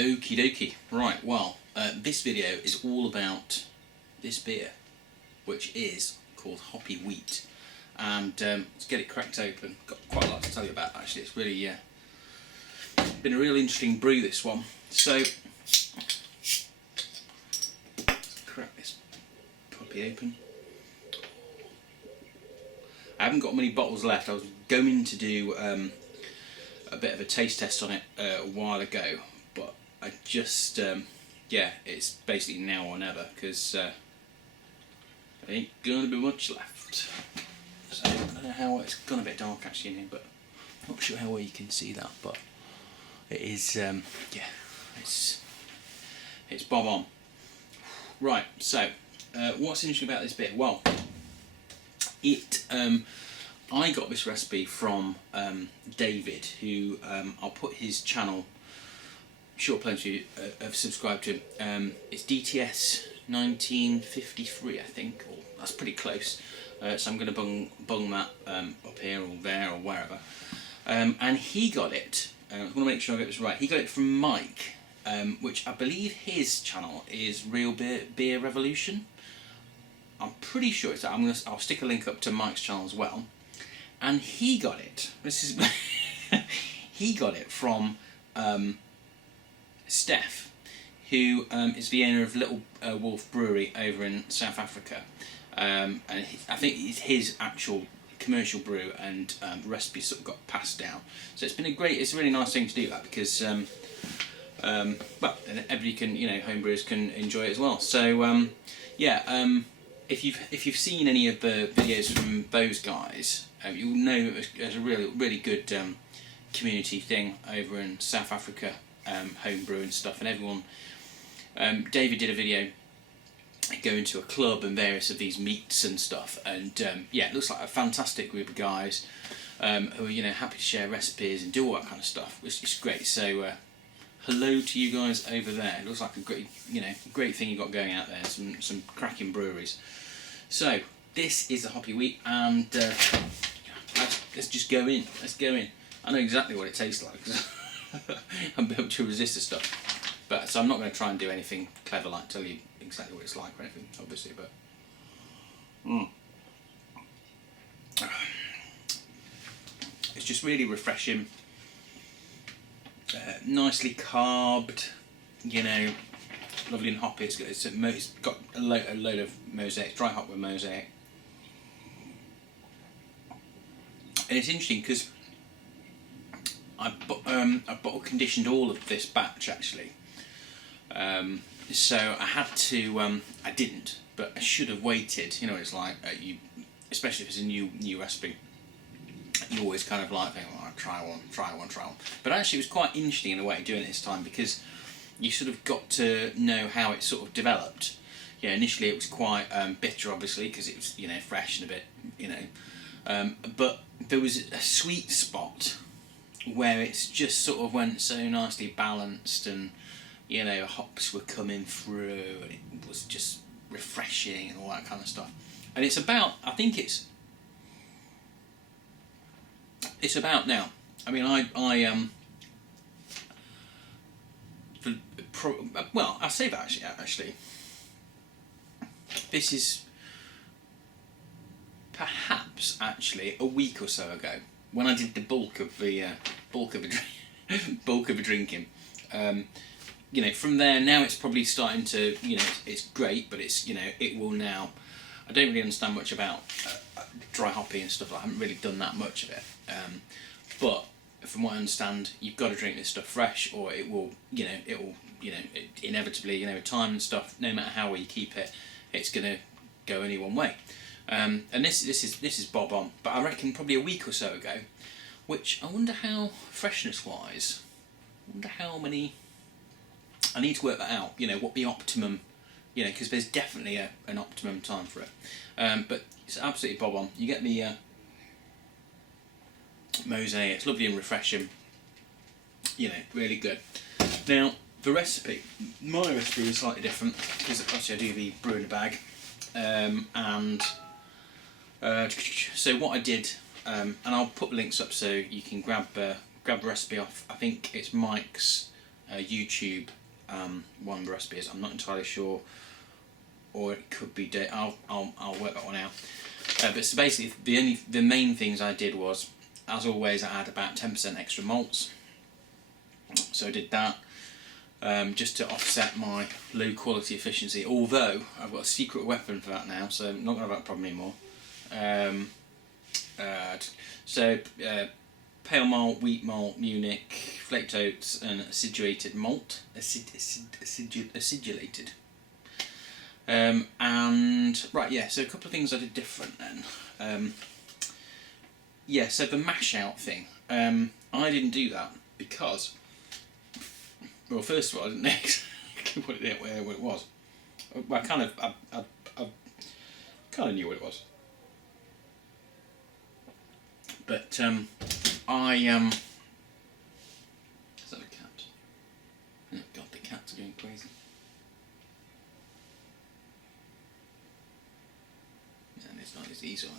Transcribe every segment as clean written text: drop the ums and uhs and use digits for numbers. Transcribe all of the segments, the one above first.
Okie dokie. Right, well, this video is all about this beer, which is called Hoppy Wheat. And let's get it cracked open. Got quite a lot to tell you about, actually. It's really been a real interesting brew, this one. So, let's crack this puppy open. I haven't got many bottles left. I was going to do a bit of a taste test on it a while ago, but I just, yeah, it's basically now or never, because there ain't gonna be much left. So, I don't know how, it's gone a bit dark actually in here, but I'm not sure how well you can see that, but it is, yeah, it's bob on. Right, so, what's interesting about this beer? Well, I got this recipe from David, who I'll put his channel, I'm sure plenty have subscribed to him. It's DTS 1953, I think, or that's pretty close. So I'm going to bung that up here or there or wherever. And he got it, I want to make sure I get this right, he got it from Mike, which I believe his channel is Real Beer Revolution. I'm pretty sure it's that. I'll stick a link up to Mike's channel as well. And he got it. This is he got it from Steph, who is the owner of Little Wolf Brewery over in South Africa. And I think it's his actual commercial brew, and the recipe sort of got passed down. So it's a really nice thing to do that, because well, everybody can, homebrewers can enjoy it as well. So yeah, if you've seen any of the videos from those guys, you'll know there's a really good community thing over in South Africa, homebrew and stuff, and everyone. David did a video going to a club and various of these meets and stuff, and yeah, it looks like a fantastic group of guys who are happy to share recipes and do all that kind of stuff, which is great. So hello to you guys over there. It looks like a great thing you got going out there. Some cracking breweries. So this is the Hoppy Wheat, and let's just go in. Let's go in. I know exactly what it tastes like, because I'm able to resist this stuff. But so I'm not going to try and do anything clever like tell you exactly what it's like or anything, obviously. But it's just really refreshing. Nicely carbed, lovely and hoppy. It's got a load of mosaic, dry hop with mosaic. And it's interesting because I bottle conditioned all of this batch actually. So I had to, I didn't, but I should have waited. It's like, especially if it's a new recipe, you always kind of like think, well, try one. But actually it was quite interesting in a way doing it this time, because you sort of got to know how it sort of developed. Yeah, initially it was quite bitter, obviously, because it was fresh and a bit but there was a sweet spot where it's just sort of went so nicely balanced, and hops were coming through, and it was just refreshing and all that kind of stuff. And it's about, I think it's about now. I mean, well, I say that actually. This is perhaps actually a week or so ago when I did the bulk of the drinking. From there now it's probably starting to, it's great, but it's, it will now. I don't really understand much about dry hoppy and stuff. I haven't really done that much of it. But from what I understand, you've got to drink this stuff fresh, or it will, inevitably, with time and stuff, no matter how well you keep it, it's going to go only one way. And this is bob on. But I reckon probably a week or so ago, which I wonder how, freshness wise, I wonder how many. I need to work that out. What the optimum, because there's definitely an optimum time for it. But it's absolutely bob on. You get the mosaic. It's lovely and refreshing. Really good. Now the recipe, my recipe is slightly different, because obviously I do the brew in a bag, and so what I did, and I'll put links up so you can grab the recipe off. I think it's Mike's YouTube one of the recipes. I'm not entirely sure, or it could be. I'll work that one out. But so basically, the main things I did was, as always, I had about 10% extra malts. So I did that just to offset my low quality efficiency. Although I've got a secret weapon for that now, so I'm not going to have that problem anymore. Pale malt, wheat malt, Munich, flaked oats, and acidulated malt. Acidulated. And right, yeah. So a couple of things I did different then. Yeah. So the mash out thing, I didn't do that because, well, first of all, I didn't know exactly what it was. Well, I kind of knew what it was. But is that a cat? Oh God, the cats are going crazy. And it's not his easel.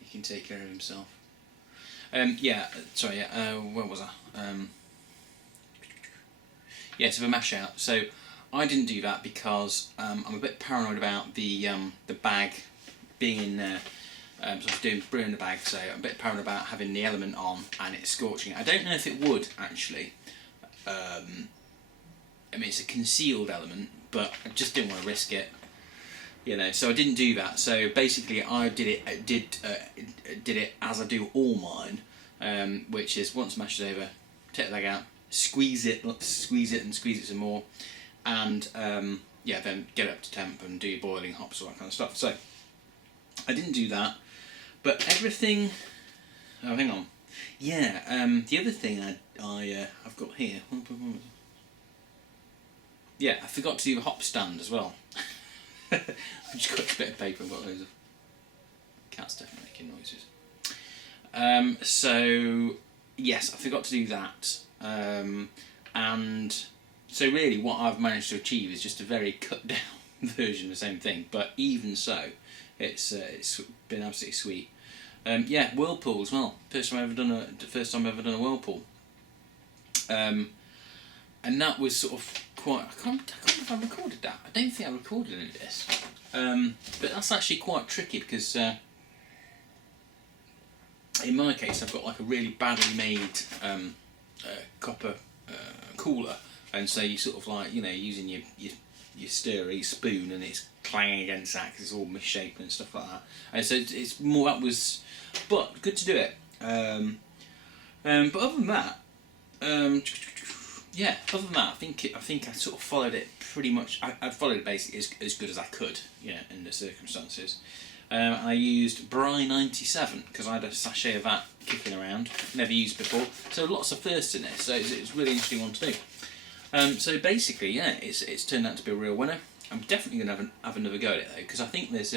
He can take care of himself. Yeah. Sorry. Yeah. Where was I? Yeah. So the mash out. So I didn't do that because I'm a bit paranoid about the bag being in there. So I was doing brew in the bag, so I'm a bit paranoid about having the element on and it scorching. I don't know if it would actually. I mean, it's a concealed element, but I just didn't want to risk it, you know. So I didn't do that. So basically, I did it as I do all mine, which is once mashed over, take the bag out, squeeze it some more, and yeah, then get it up to temp and do your boiling hops, all that kind of stuff. So I didn't do that. But everything. Oh, hang on. Yeah. The other thing I've got here. Yeah, I forgot to do the hop stand as well. I've just got a bit of paper and got loads of cats definitely making noises. So yes, I forgot to do that. And so really, what I've managed to achieve is just a very cut down version of the same thing. But even so, it's been absolutely sweet. Yeah, whirlpool as well. First time I've ever done a whirlpool. And that was sort of quite. I can't remember if I recorded that. I don't think I recorded any of this. But that's actually quite tricky because in my case I've got like a really badly made copper cooler, and so you sort of like, you know, using your stirry spoon and it's clanging against that because it's all misshapen and stuff like that. And so it's more, that was, but good to do it. But other than that, yeah, other than that, I think I sort of followed it pretty much. I followed it basically as good as I could, you know, in the circumstances. I used Bry 97 because I had a sachet of that kicking around, never used before. So lots of firsts in this, so it's a really interesting one to do. So basically, yeah, it's turned out to be a real winner. I'm definitely going to have another go at it though, because I think there's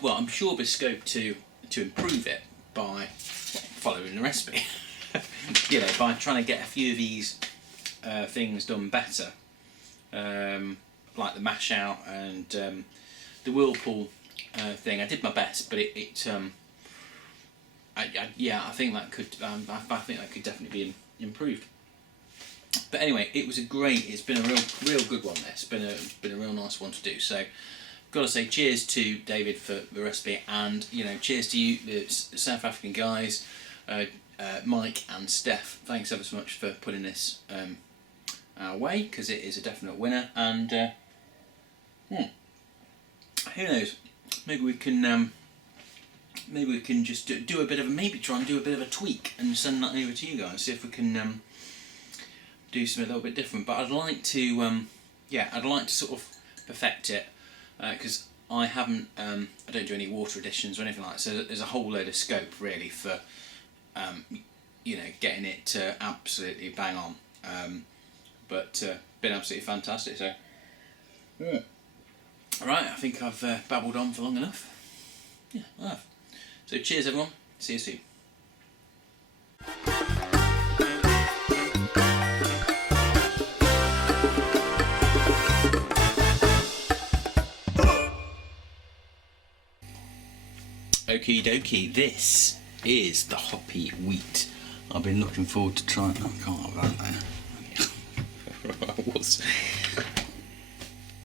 well, I'm sure there's scope to improve it by following the recipe. You know, by trying to get a few of these things done better, like the mash out and the whirlpool thing. I did my best, but yeah, I think that could definitely be improved. But anyway, it's been a real good one. It's been a real nice one to do. So, got to say cheers to David for the recipe, and you know, cheers to you, the South African guys, Mike and Steph. Thanks ever so much for putting this our way, because it is a definite winner. And who knows? Maybe we can just do a bit of try and do a bit of a tweak and send that over to you guys. See if we can do something a little bit different. But I'd like to sort of perfect it, because I haven't I don't do any water additions or anything like that. So there's a whole load of scope really for you know, getting it absolutely bang on. But been absolutely fantastic. So yeah. Alright, I think I've babbled on for long enough. Yeah, I have. So cheers everyone, see you soon. Okie dokie, this is the Hoppy wheat. I've been looking forward to trying. I can't have that there. What's